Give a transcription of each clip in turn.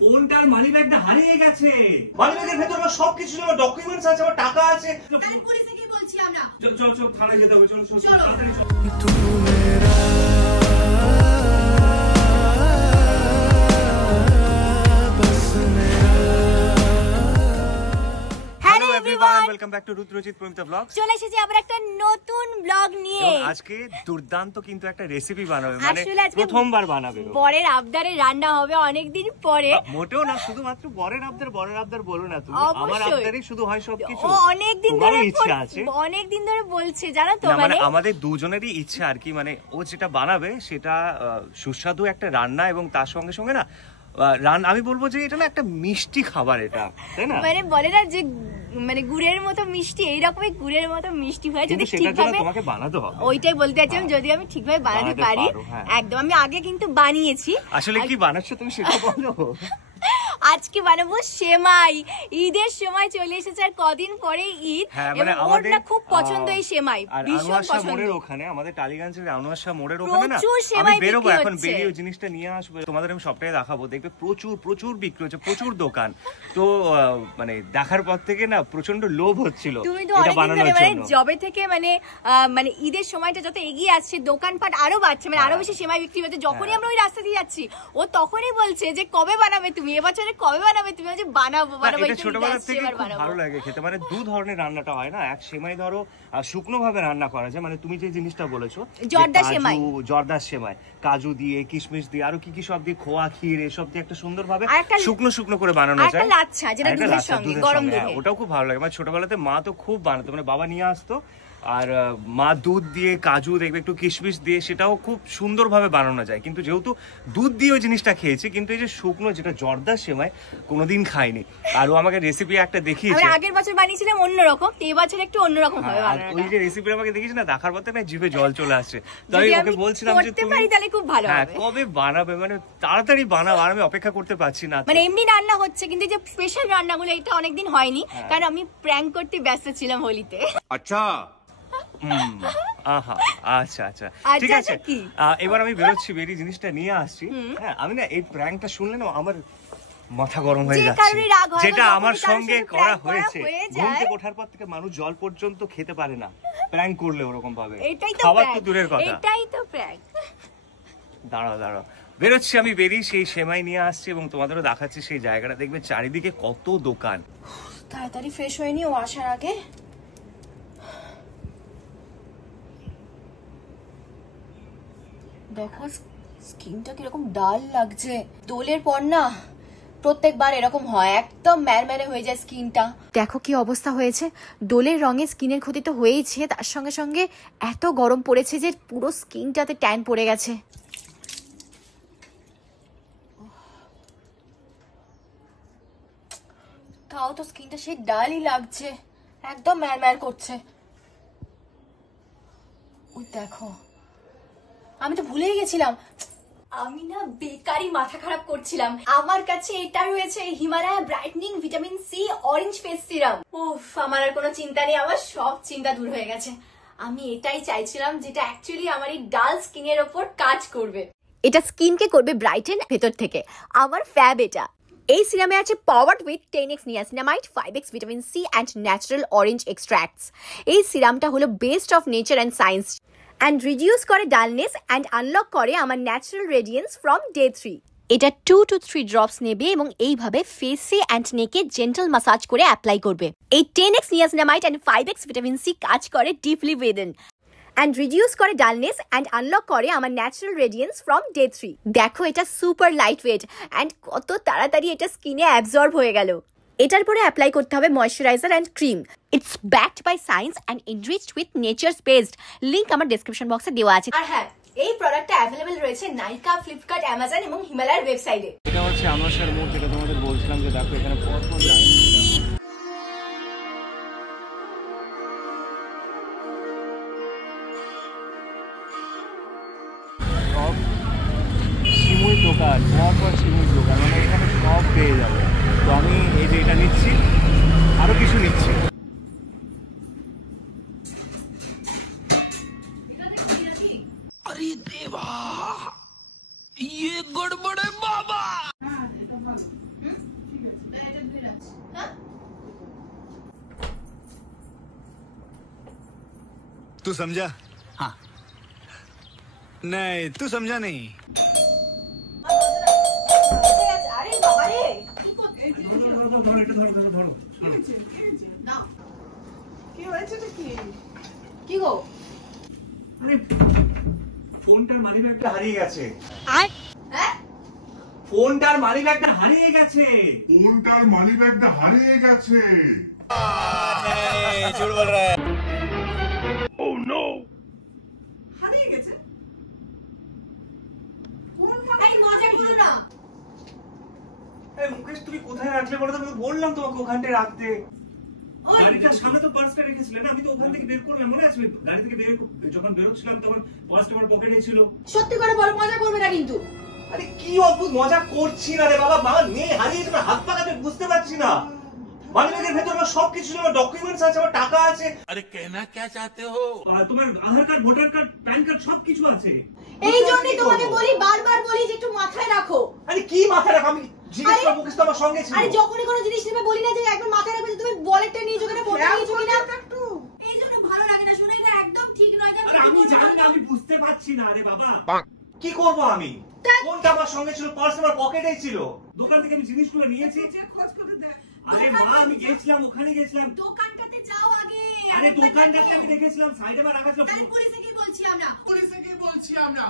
ফোনটা আর মানি ব্যাগটা হারিয়ে গেছে। মানি ব্যাগের ভেতর আমার সবকিছু ছিল, ডকুমেন্টস আছে, আমার টাকা আছে। পুলিশে কি বলছি আমরা? চল চল থানায় যেতে হবে, চল চল তাড়াতাড়ি চল। Welcome back to Rudrajit Pramita blogs. চলে এসেছি আবার একটা নতুন ব্লগ নিয়ে। আজকে দুর্দান্ত কিন্তু একটা রেসিপি বানাবে, মানে প্রথমবার বানাবে। বরের আবদারে রান্না হবে অনেকদিন পরে। মোটেও না, শুধুমাত্র বরের আবদার বলো না তুমি, আমার আবদারই শুধু হয় সবকিছু। ও অনেকদিন ধরে ইচ্ছা আছে, অনেকদিন ধরে বলছে, জানো তো, মানে আমাদের দুজনেরই ইচ্ছা আর কি। মানে ও যেটা বানাবে সেটা সুস্বাদু একটা রান্না, এবং তার সঙ্গে সঙ্গে না আমি বলবো যে এটা না একটা মিষ্টি খাবার, এটা তাই না? মানে বলে না যে মানে গুড়ের মতো মিষ্টি, এইরকমই গুড়ের মতো মিষ্টি হয় যদি ঠিকভাবে তোমাকে বানাতে হবে। ওইটাই বলতে চাইছিলাম, যদি আমি ঠিকভাবে বানাতে পারি। একদম, আমি আগে কিন্তু বানিয়েছি। আসলে কি বানাচ্ছ তুমি সেটা বলো। আজকে বানাবো সেমাই। ঈদের সময় চলে এসেছে, আর কদিন পরে ঈদ। মানে ওর না খুব পছন্দ এই সেমাই, ভীষণ পছন্দ। মোড়ের ওখানে, আমাদের টালিগঞ্জের আনোয়ারশাহ মোড়ের ওখানে না, আমি বেরোবো এখন, বেরিয়ে ওই জিনিসটা নিয়ে আসবো, তোমাদের আমি সবটাই দেখাবো। দেখবে প্রচুর প্রচুর বিক্রি হচ্ছে, প্রচুর দোকান। তো মানে দেখার পর থেকে না প্রচন্ড লোভ হচ্ছিল এটা বানানোর জন্য। জবে থেকে মানে ঈদের সময়টা যত এগিয়ে আসছে, দোকানপাট আরো বাড়ছে, মানে আরো বেশি সেমাই বিক্রি হচ্ছে। যখনই আমরা ওই রাস্তা দিয়ে যাচ্ছি, ও তখনই বলছে যে কবে বানাবে তুমি, এবছরে কবে বানাবে তুমি? যে বানাবো। এটা ছোটবেলা থেকে খুব ভালো লাগে খেতে। মানে দু ধরনের রান্নাটা হয় না, এক সেমাই ধরো শুকনো ভাবে রান্না করা যায়, মানে তুমি যে জিনিসটা বলেছো জর্দা সেমাই, জর্দার সেমাই, কাজু দিয়ে, কিশমিশ দিয়ে, আরো কি কি সব দিয়ে, খোয়া ক্ষীর এসব দিয়ে একটা সুন্দর ভাবে শুকনো করে বানানো যায়। লাচ্ছা, যেটা দুধের সঙ্গে, গরম দুধে, ওটাও খুব ভালো লাগে। মানে ছোটবেলাতে মা তো খুব বানাতো, মানে বাবা নিয়ে আসতো, আর মা দুধ দিয়ে, কাজু দেখবে একটু কিশমিশ দিয়ে, সেটাও খুব সুন্দরভাবে বানানো যায়। কিন্তু যেহেতু দুধ দিয়ে ওই জিনিসটা খেয়েছি, কিন্তু এই যে শুকনো যেটা জর্দার সেমাই কোনোদিন খাইনি। আর ও আমাকে রেসিপি একটা দেখিয়েছে, আগের বছর বানিয়েছিলাম অন্যরকম, এই বছর একটু অন্যরকম হবে। ওই যে রেসিপি আমাকে দেখিয়েছে না, দেখার পর না জিভে জল চলে আসছে। তাই ওকে বলছিলাম যে তুমি তাহলে খুব ভালো হবে, কবে বানাবে, মানে তাড়াতাড়ি বানাও, আর আমি অপেক্ষা করতে পারছি না। মানে এমনি রান্না হচ্ছে, কিন্তু যে স্পেশাল রান্নাগুলো এটা অনেকদিন হয়নি, কারণ আমি প্র্যাঙ্ক করতে ব্যস্ত ছিলাম হোলিতে। আচ্ছা আচ্ছা আচ্ছা ঠিক আছে। এবার আমি বেরোচ্ছি, বেরিয়ে জিনিসটা নিয়ে আসছি। হ্যাঁ, আমি না এই প্র্যাঙ্কটা শুনলে না আমার মাথা গরম হয়ে যাচ্ছে, যেটা আমার সঙ্গে করা হয়েছে। ঘুম থেকে ওঠার পর থেকে মানুষ জল পর্যন্ত খেতে পারে না প্র্যাঙ্ক করলে ওরকম ভাবে, খাবার তো দূরের কথা। এটাই তো প্র্যাঙ্ক। দাঁড়াও বেরোচ্ছি, আমি বেরিয়ে সেই সেমাই নিয়ে আসছি, এবং তোমাদেরও দেখাচ্ছি সেই জায়গাটা। দেখবে চারিদিকে কত দোকান। তাড়াতাড়ি ফ্রেশ হয়ে নি ও আসার আগে। দেখো স্কিনটা কিরকম ডাল লাগছে। দোলের পর না প্রত্যেকবার এরকম হয়, একদম ম্যারম্যারে হয়ে যায় স্কিনটা। দেখো কি অবস্থা হয়েছে, দোলের রঙে স্কিনের ক্ষতি তো হয়েইছে, তার সঙ্গে সঙ্গে এত গরম পড়েছে যে পুরো স্কিনটাতে ট্যান পড়ে গেছে। তাও তো স্কিনটা সেই ডালই লাগছে, একদম ম্যারম্যার করছে। ওই দেখো, আমি তো ভুলেই গেছিলাম, আমি না বেকারি মাথা খারাপ করছিলাম। আমার কাছে এটা রয়েছে Himalaya brightening vitamin C orange face serum. উফ, আমার আর কোনো চিন্তা নেই, আমার সব চিন্তা দূর হয়ে গেছে। আমি এটাই চাইছিলাম, যেটা অ্যাকচুয়ালি আমার এই ডাল স্কিনের ওপর কাজ করবে। এটা স্কিনকে করবে ব্রাইটেন ভেতর থেকে। আমার ফ্যাব এটা। এই সিরামে আছে powered with 10x niacinamide, 5x vitamin C and natural orange extracts. এই সিরামটা হলো best of nature and science, and reduce করে ডালনেস and unlock করে আমার ন্যাচারাল রেডিয়েন্স ফ্রম ডে 3। এটা 2 to 3 ড্রপস নেবে এবং এইভাবে ফেসে অ্যান্ড নেকে জেন্টল ম্যাসাজ করে অ্যাপ্লাই করবে। এই 10x niacinamide and 5x vitamin C কাজ করে ডিপলি উইদিন and reduce করে ডালনেস and unlock করে আমার ন্যাচারাল রেডিয়েন্স ফ্রম ডে 3। দেখো এটা সুপার লাইট ওয়েট অ্যান্ড কত তাড়াতাড়ি এটা স্কিনে অ্যাবজর্ব হয়ে গেল। এটার পরে অ্যাপ্লাই করতে হবে moisturiser and cream. It's backed by science and enriched with nature's based. Link আমার ডেসক্রিপশন বক্সে দেওয়া আছে। আর হ্যাঁ, এই প্রোডাক্টটা অ্যাভেলেবল রয়েছে নাইকা, ফ্লিপকার্ট, অ্যামাজন এবং হিমালয়ার ওয়েবসাইটে। এটা হচ্ছে আনোয়ারশাহ মোড়, যেটা তোমাদের বলছিলাম যে দেখো এখানে পরপর লাইন। সব সিমুই দোকান, পরপর সিমুই দোকান, মানে এখানে সব পেয়ে যাবে। তো আমি এই যে এটা নিচ্ছি, আরো কিছু নিচ্ছি। अरे देवा, ये गड़बड़ है बाबा। तू समझा? हाँ। नहीं, तू समझा नहीं। আরে বাবা রে, কি হয়েছে নাকি? কি গো? আরে ফোনটার মানি ব্যাগটা হারিয়ে গেছে। হ্যাঁ? ফোনটার মানি ব্যাগটা হারিয়ে গেছে। ফোনটার মানি ব্যাগটা হারিয়ে গেছে। झूठ बोल रहा है। হারিয়ে গেছে? এই মজা করো না। এই মুকেশ তুমি কোথায় রাখলে বলো তো? আমি তো বললাম তোমাকে ওখানটায় রাখতে। গাড়িটার সামনে তো পার্সটা রেখেছিলে না? আমি তো ওখান থেকে বের করলাম, মনে আছে? গাড়ি থেকে যখন বেরোচ্ছিলাম তখন পার্সটা আমার পকেটে ছিল। সত্যি করে বলো, মজা করবে না কিন্তু। আরে কি অদ্ভুত মজা করছি না রে বাবা। বাবা মেয়ে হারিয়ে তোমার হাত পা কাটে বুঝতে পারছি না। মানিব্যাগের ভেতর আমার সবকিছু ছিল, আমার ডকুমেন্টস আছে, আমার টাকা আছে। अरे कहना क्या चाहते हो? তোমার Aadhaar card, voter card, PAN card সবকিছু আছে। এই জন্যই তোমাকে বলি, বারবার বলি যে একটু মাথায় রাখো। আরে কি মাথায় রাখো? আমি জিজ্ঞেস করব, মুকেশ তো আমার সঙ্গে ছিল। আরে যখনই কোনো জিনিস নেবে বলি না যে একবার মাথায় রাখবে যে তুমি ওয়ালেটটা নিয়ে যাবে না, ফোনটা নিয়ে যাবে না। এই জন্য ভালো লাগে না, শুনে এটা একদম ঠিক নয়। আরে আমি জানি না, আমি বুঝতে পারছি না রে বাবা। কি করব আমি? ফোনটা আমার সঙ্গে ছিল, পার্স আমার পকেটেই ছিল। দোকান থেকে আমি জিনিসগুলো নিয়েছি। খোঁজ করে দেখ। আরে মা, আমি গেছিলাম, ওখানে গেছিলাম। দোকানটাতে যাও আগে। আরে দোকানটাতে আমি দেখেছিলাম, সাইডে আমার রাখা ছিল। তাহলে পুলিশে কি বলছি আমরা? পুলিশে কি বলছি আমরা?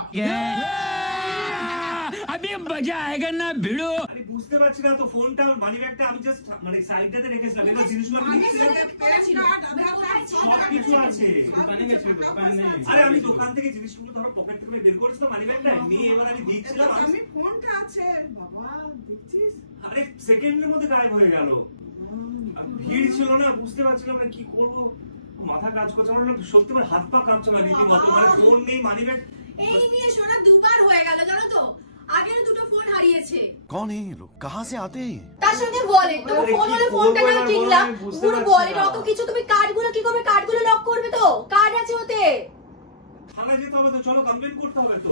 अभी मजा आएगा ना भिड़ो। আমি বুঝতে পারছি না তো, ফোনটা মানি ব্যাগটা আমি জাস্ট মানে সাইডটাতে রেখেছিলাম। এবার জিনিসগুলো আমি দেখছিলাম, সবকিছু আছে। আরে আমি দোকান থেকে জিনিসগুলো ধরো পকেট থেকে বের করেছিলাম, মানি ব্যাগটা নিয়ে এবার আমি দিচ্ছিলাম। আমি ফোনটা আছে বাবা, দেখছিস? আরে সেকেন্ডের মধ্যে গায়েব হয়ে গেল। ভিড় ছিল না, বুঝতে পারছিলাম না কি করবো, মাথা কাজ করছে আমার। সত্যি আমার হাত পা কাঁপছে আমার রীতিমতো। মানে ফোন নেই, মানি ব্যাগ। এই নিয়ে সোনা দুবার হয়ে গেল জানো তো। আগের দুটো ফোন হারিয়েছে। कौन है ये लोग? कहाँ से आते हैं? তার সঙ্গে ওয়ালেট, তো ফোন হলে ফোনটা না কিনলাম, পুরো ওয়ালেট অত কিছু। তুমি কার্ডগুলো কি করবে? কার্ডগুলো লক করবে তো? কার্ড আছে ওতে। থানায় যেতে হবে তো, চলো কমপ্লেন করতে হবে তো।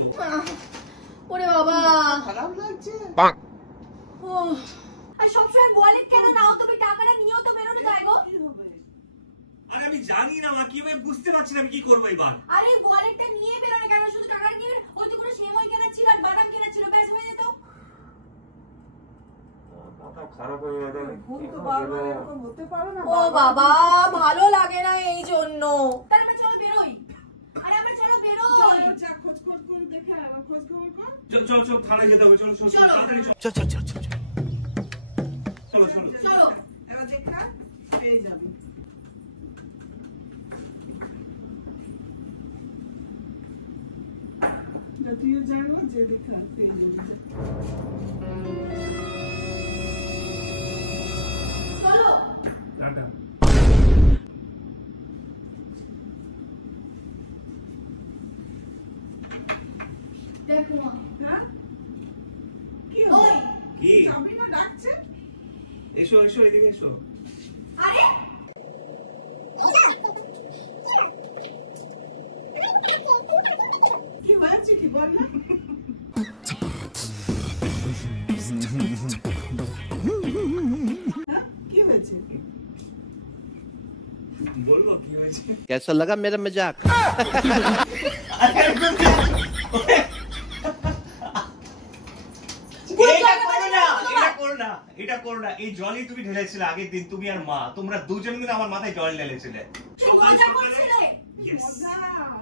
ওরে বাবা, খারাপ লাগছে। ও আর সবসময় ওয়ালেট কেন নাও? তুমি টাকাটা নিয়েও তো বেরোনো যায় গো। কি হবে? আরে আমি জানি না মা, কিভাবে বুঝতে পারছি না আমি কি করবো এবার। আরে ওয়ালেটটা নিয়ে বেরোনো কেন? শুধু টাকাটা নিয়ে ওই তো কোনো সেমই কেনা ছিল আর বাদাম কেনা ছিল, ব্যাস হয়ে যেত। মাথা খারাপ হয়ে গেছে। ফোন তো বারবার এরকম হতে পারে না। ও বাবা, ভালো লাগে না এই জন্য। তাহলে আমরা চল বেরোই। আরে আমরা চলো বেরোই। যা খোঁজ করে দেখে আবার খোঁজ খবর কর। চল চল থানায় যেতে হবে, চলো চলো চলো। তাড়াতাড়ি চলো। चल चल चल चल चल। চলো চলো। চলো। এবার দেখা পেয়ে যাবি। তুইও জানো যে দেখা পেয়ে যাবি। চলো। টাটা। দেখো মা। হ্যাঁ? কি ওই হলো? কি? যাবি না ডাকছে? এসো এসো, এদিকে এসো। আরে কি হয়েছে কি বল না? হ্যাঁ? কি হয়েছে? বলবো কি হয়েছে? कैसा लगा मेरा मजाक? এটা করো না। এই জলই তুমি ঢেলেছিলে আগের দিন, তুমি আর মা। তোমরা দুজন মিলে আমার মাথায় জল ঢেলেছিলে। তুই মজা করছিলে? Yes, মজা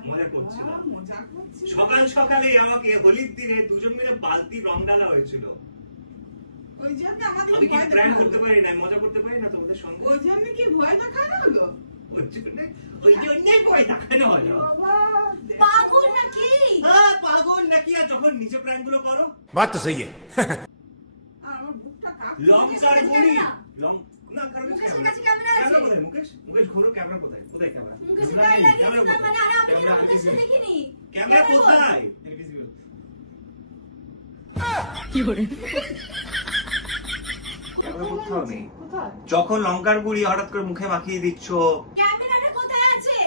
মজা করছিলাম। মজা করছিস? সকাল সকালে আমাকে হোলির দিনে দুজন মিলে বালতি রং ডালা হয়েছিল। ওই জন্য আমাদের আমি কি ভয় প্র্যাঙ্ক দেখালো। করতে পারি না, মজা করতে পারি না তোমাদের সঙ্গে? ওই জন্য কি ভয় দেখানো হলো? ওই জন্যই করে দেখানো হলো। বাবা, দেখ। পাগল নাকি? হ্যাঁ পাগল নাকি? আর যখন নিজে প্র্যাঙ্ক গুলো করো। बात तो सही है। আর আমার বুকটা কাঁপছে। লঙ্কার গুলি লং না কারণ মুকেশের কাছে ক্যামেরা আছে। ক্যামেরা কোথায়? মুকেশ মুকেশ ঘোরো, ক্যামেরা কোথায়? কোথায় ক্যামেরা? মুকেশের ক্যামেরা গায়ে নেই, লাগিয়েছিস ক্যামেরা না, কোথায়? মানে আরে আমি ক্যামেরা তো মুকেশকে আমি দেখিনি। ক্যামেরা কোথায়? ক্যামেরা কোথাও নেই। কোথায়? যখন লঙ্কার গুঁড়ি হঠাৎ করে মুখে মাখিয়ে দিচ্ছ। ক্যামেরাটা কোথায় আছে?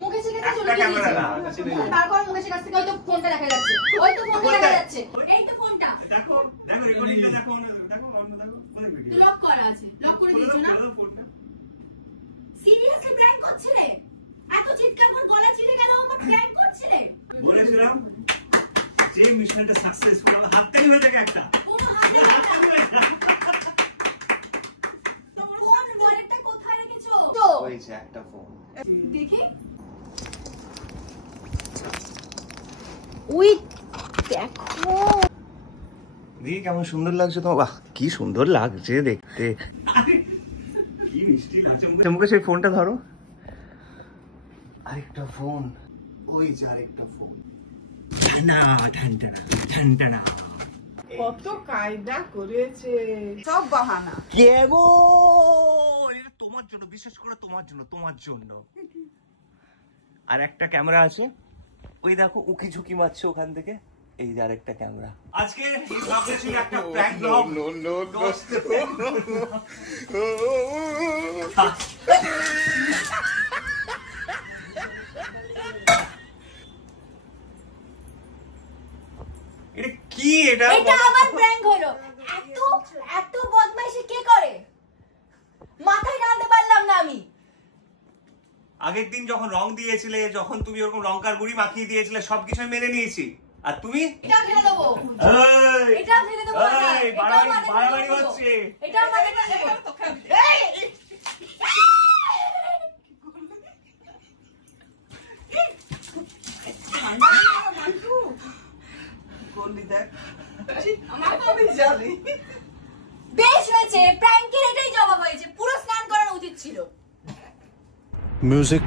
মুকেশের কাছে একটা চলে ক্যামেরা না, গিয়েছে। কাছে নেই। তারপর মুকেশের কাছ থেকে হয়তো ফোনটা দেখা যাচ্ছে। ওই তো ফোনটা দেখা যাচ্ছে। এই তো ফোনটা। দেখো দেখো রেকর্ডিংটা দেখো, দেখো অন্য দেখো কোথায় ভিডিও লক করা আছে, লক করে দিয়েছো না? ফোনটা সিরিয়াসলি প্র্যাঙ্ক করছিলে? এত চিৎকার করে গলা চিড়ে গেল, আমার প্র্যাঙ্ক করছিলে? বলেছিলাম যে মিশনটা সাকসেসফুল, আমার হাত থেকে হয়ে যাবে একটা। কোনো হাতে না। তোমার ফোন ওয়ালেটটা কোথায় রেখেছো? তো ওই যে একটা ফোন। দেখি। ওই দেখো। দেখি কেমন সুন্দর লাগছে তোমার। বাহ কি সুন্দর লাগছে দেখতে, কি মিষ্টি লাগছে। মুখে সেই ফোনটা ধরো। আরেকটা ফোন, ওই যে আরেকটা ফোন। না ঠান্ডানা ঠান্ডানা। কত কায়দা করেছে, সব বাহানা। কেমন এটা তোমার জন্য, বিশেষ করে তোমার জন্য, তোমার জন্য। আর একটা ক্যামেরা আছে, ওই দেখো উকি ঝুঁকি মারছে ওখান থেকে। এই যে আরেকটা ক্যামেরা। আজকে এই ভাবনা ছিল একটা প্র্যাঙ্ক ব্লগ। এটা কি? এটা আবার প্র্যাঙ্ক হলো। এত এত বদমাইশি কে করে? মাথায় ঢালতে পারলাম না আমি। আগের দিন যখন রং দিয়েছিলে, যখন তুমি ওরকম লঙ্কার গুঁড়ি মাখিয়ে দিয়েছিলে, সবকিছু মেনে নিয়েছি। আর তুমি এটাও ঢেলে দেবো, এই, এটাও ঢেলে দেবো, এই, বাড়াবাড়ি হচ্ছে। এটাও মাথায় ঢেলে দেবো। বেশ হয়েছে, প্র্যাঙ্কের এটাই জবাব হয়েছে। পুরো স্নান করানো উচিত ছিল। म्यूजिक